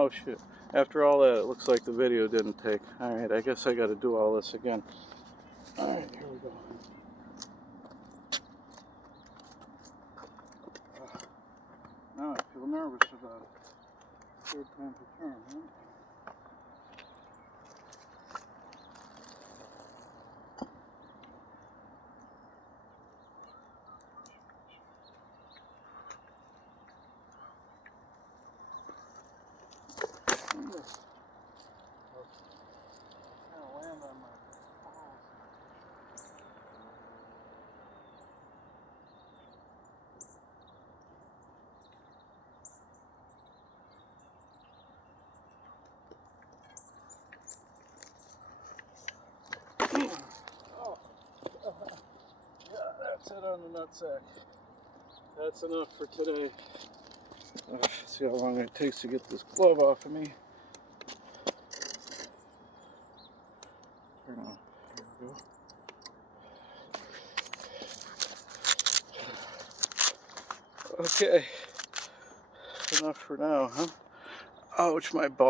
Oh shit. After all that, it looks like the video didn't take. Alright, I guess I gotta do all this again. Alright, here we go. Now I feel nervous about it. Third time to turn, huh? Land on my balls. Oh. Yeah, that's it on the nutsack. That's enough for today. See how long it takes to get this glove off of me. Turn off. Here we go. Okay. Enough for now, huh? Ouch, my ball.